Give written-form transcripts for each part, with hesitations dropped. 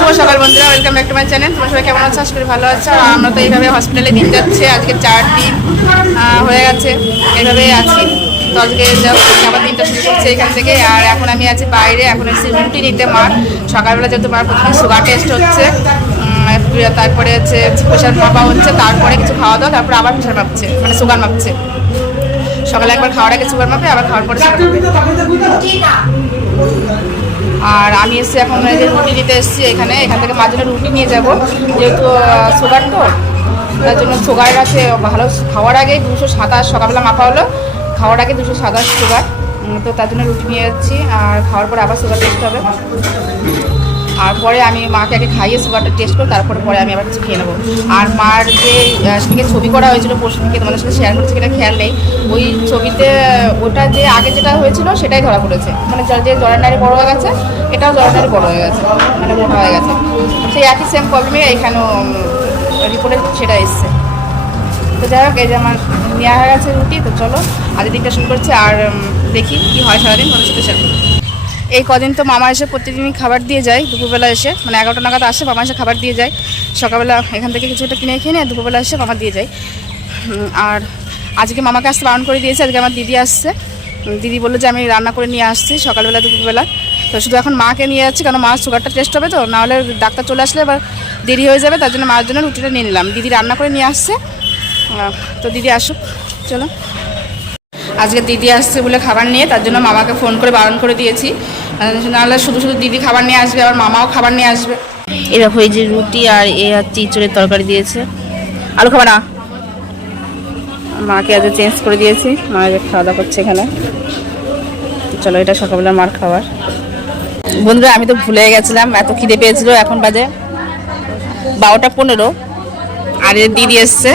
শুভ সকাল বন্ধুরা, welcome back to my channel. তোমরা সবাই কেমন আছো? আশা করি ভালো আছো। আর আমরা তো এইভাবে হসপিটালে দিন যাচ্ছে, আজকে 4 দিন হয়ে গেছে এইভাবে আছি। তো আজকে আমার দিনটা শুরু করছে এখান থেকে। আর এখন আমি আছি বাইরে, এখন এসেছি রুটি নিতে। মার সকালবেলা যেহেতু মার প্রথমে সুগার টেস্ট হচ্ছে, তারপরে হচ্ছে প্রেশার মাপা হচ্ছে, তারপরে কিছু খাওয়া দাওয়া, তারপরে আবার প্রেশার মাপছে, মানে সুগার মাপছে। সকালে একবার খাওয়ার আগে সুগার মাপে, আবার খাওয়ার পরে সুগার মাপে। আর আমি এসেছি এখন রুটি নিতে এসেছি এখান থেকে মাঝে রুটি নিয়ে যাব, যেহেতু সুগার তো তার জন্য সুগার আছে ভালো। খাওয়ার আগে 227 সকালবেলা মাপা হলো, খাওয়ার আগে 227 সুগার, তো তার জন্য রুটি নিয়ে যাচ্ছি। আর খাওয়ার পরে আবার সুগার টেস্ট হবে, আর পরে আমি মাকে আগে খাইয়ে সুগারটা টেস্ট করবো, তারপরে আমি আবার কিছু খেয়ে নেবো। আর মার যে সেদিকে ছবি করা হয়েছিল পরশু থেকে, তোমাদের সাথে শেয়ার করেছি, কিনা খেয়াল নেই। ওই ছবিতে ওটা যে আগে যেটা হয়েছিল সেটাই ধরা পড়েছে, মানে যে জ্বরের নারী বড়ো হয়ে গেছে, এটাও জ্বরের নারী বড়ো হয়ে গেছে, মানে মোটা হয়ে গেছে। সেই একই সেম প্রবলেমে এখানেও রিপোর্টে সেটা এসছে। তো যাই হোক, এই যে আমার নেওয়া হয়ে গেছে রুটি। তো চলো আজকের দিনটা শুরু করছি, আর দেখি কী হয় সারাদিন, তোমাদের সাথে শেয়ার করবো। এই কদিন তো মামা এসে প্রতিদিনই খাবার দিয়ে যায়, দুপুরবেলা এসে, মানে 11টা নাগাদ আসে মামা এসে খাবার দিয়ে যায়। সকালবেলা এখান থেকে কিছু একটা কিনে খেয়ে নেয়, দুপুরবেলা এসে মামা দিয়ে যায়। আর আজকে মামাকে আসতে বারণ করে দিয়েছে, আজকে আমার দিদি আসছে। দিদি বললো যে আমি রান্না করে নিয়ে আসছি সকালবেলা দুপুরবেলা। তো শুধু এখন মাকে নিয়ে যাচ্ছি, কারণ মার সুগারটা টেস্ট হবে, তো নাহলে ডাক্তার চলে আসলে এবার দেরি হয়ে যাবে, তার জন্য মার জন্য রুটিটা নিয়ে নিলাম। দিদি রান্না করে নিয়ে আসছে, তো দিদি আসুক। চলো, আজকে দিদি আসছে বলে খাবার নিয়ে, তার জন্য মামাকে ফোন করে বারণ করে দিয়েছি, নাহলে শুধু শুধু দিদি খাবার নিয়ে আসবে, আবার মামাও খাবার নিয়ে আসবে। এই দেখো, এই যে রুটি আর হচ্ছে ইঁচড়ের তরকারি দিয়েছে। আলু খাবার না, মাকে আজ চেঞ্জ করে দিয়েছি, মা যে খাওয়া দাওয়া করছে এখানে। চলো, এটা সকালবেলা মার খাবার। বন্ধুরা, আমি তো ভুলে গেছিলাম, এত খিদে পেয়েছিল। এখন বাজে 12টা 15, আর দিদি এসছে,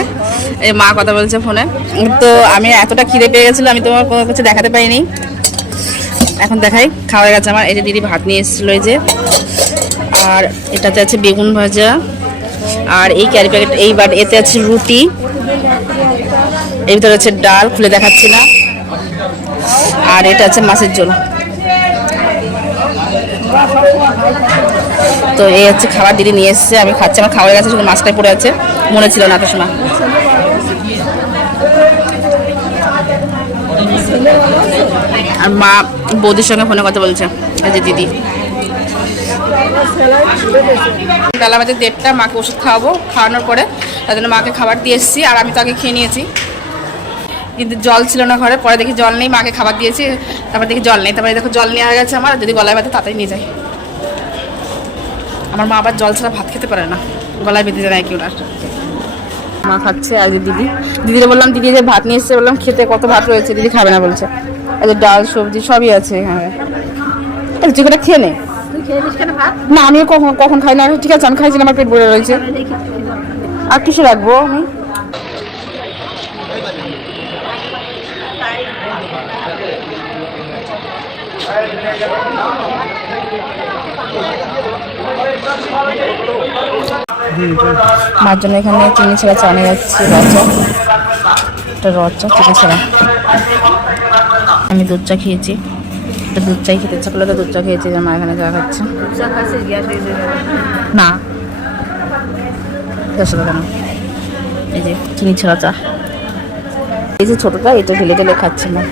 এই মা কথা বলছে ফোনে। তো আমি এতটা খিদে পেয়ে গেছিলো, আমি তোমার কোনো কিছু দেখাতে পারিনি। এখন দেখাই, খাওয়া গেছে আমার। এই যে দিদি ভাত নিয়ে এসেছিলো, এই যে, আর এটাতে আছে বেগুন ভাজা, আর এই ক্যারি প্যাকেট এতে আছে রুটি, এর ভিতরে আছে ডাল, খুলে দেখাচ্ছি না, আর এটা আছে মাছের ঝোল। তো এই হচ্ছে খাবার দিদি নিয়ে এসছে, আমি খাচ্ছি। আমার খাওয়া গেছে, শুধু মাছটাই পড়ে আছে, মনে ছিল না এত সময়। আর মা বৌদির সঙ্গে ফোনে কথা বলছে, এই যে দিদি। বেলা বাজে 1:30, মাকে ওষুধ খাওয়াবো, খাওয়ানোর পরে তার জন্য মাকে খাবার দিয়ে এসেছি। আর আমি তো আগে খেয়ে নিয়েছি, কিন্তু জল ছিল না ঘরে। পরে দেখি জল নেই, মাকে খাবার দিয়েছি, তারপর দেখি জল নেই। তারপরে দেখো জল নেওয়া হয়ে গেছে আমার। যদি গলায় ব্যথা তাড়াতাড়ি নিয়ে যায়। আমার মা আবার জল ছাড়া ভাত খেতে পারে না, গলায় বেঁধে যায় কি ওনার। মা খাচ্ছে, আর দিদিরে বললাম, দিদি যে ভাত নিয়ে এসছে, বললাম খেতে, কত ভাত রয়েছে। দিদি খাবে না বলছে। এই যে ডাল সবজি সবই আছে এখানে, চিকেনটা খেয়ে নে। না, আমি কখন খাই না। ঠিক আছে, আমি খাইছি, আমার পেট ভরে রয়েছে। আর কিসে রাখবো আমি? মার জন্য এখানে চিনি ছাড়া চা নিয়ে যাচ্ছি, রচা, এটা রচা চিনি ছাড়া। আমি দুধ চা খেয়েছি, এটা দুধ চাই খেতে ইচ্ছা করলে তো দুধ চা খেয়েছি। মা এখানে চা খাচ্ছে না, কেন? এই যে চিনি ছাড়া চা, এই যে ছোটটা, এটা ঢেলে ঢেলে খাচ্ছে মা।